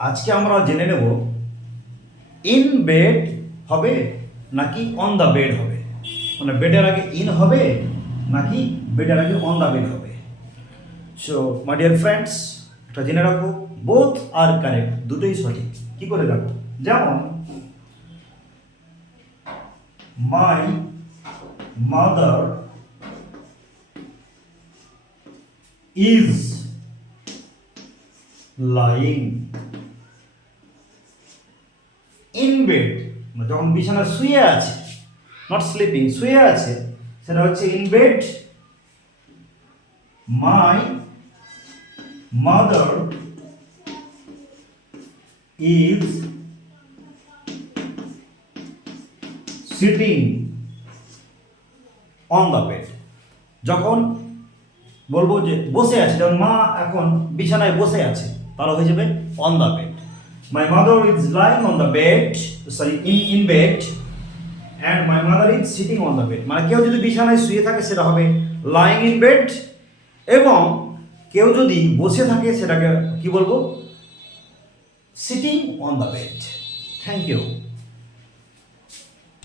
আজকে আমরা জেনে নেব ইন বেড হবে নাকি অন দ্য বেড হবে, মানে বেডের আগে ইন হবে নাকি বেডের আগে অন দ্য বেড হবে। সো মাই ডিয়ার ফ্রেন্ডস, এটা জেনে রাখো বোথ আর কারেক্ট, দুটোই সঠিক। কি করে দেখো, যেমন মাই mother is lying in bed, যখন বিছানায় শুয়ে আছে, নট স্লিপিং, শুয়ে আছে, সেটা হচ্ছে in bed. My mother is sitting on the bed. যখন বলবো যে বসে আছে, যেমন মা এখন বিছানায় বসে আছে, তাহলে হয়ে যাবে on the bed. My mother is lying on the bed, sorry in bed, and my mother is sitting on the bed. মানে কেউ যদি বিছানায় শুয়ে থাকে সেটা হবে লাইং ইন বেড, এবং কেউ যদি বসে থাকে সেটাকে কি বলবো, sitting on the bed. Thank you.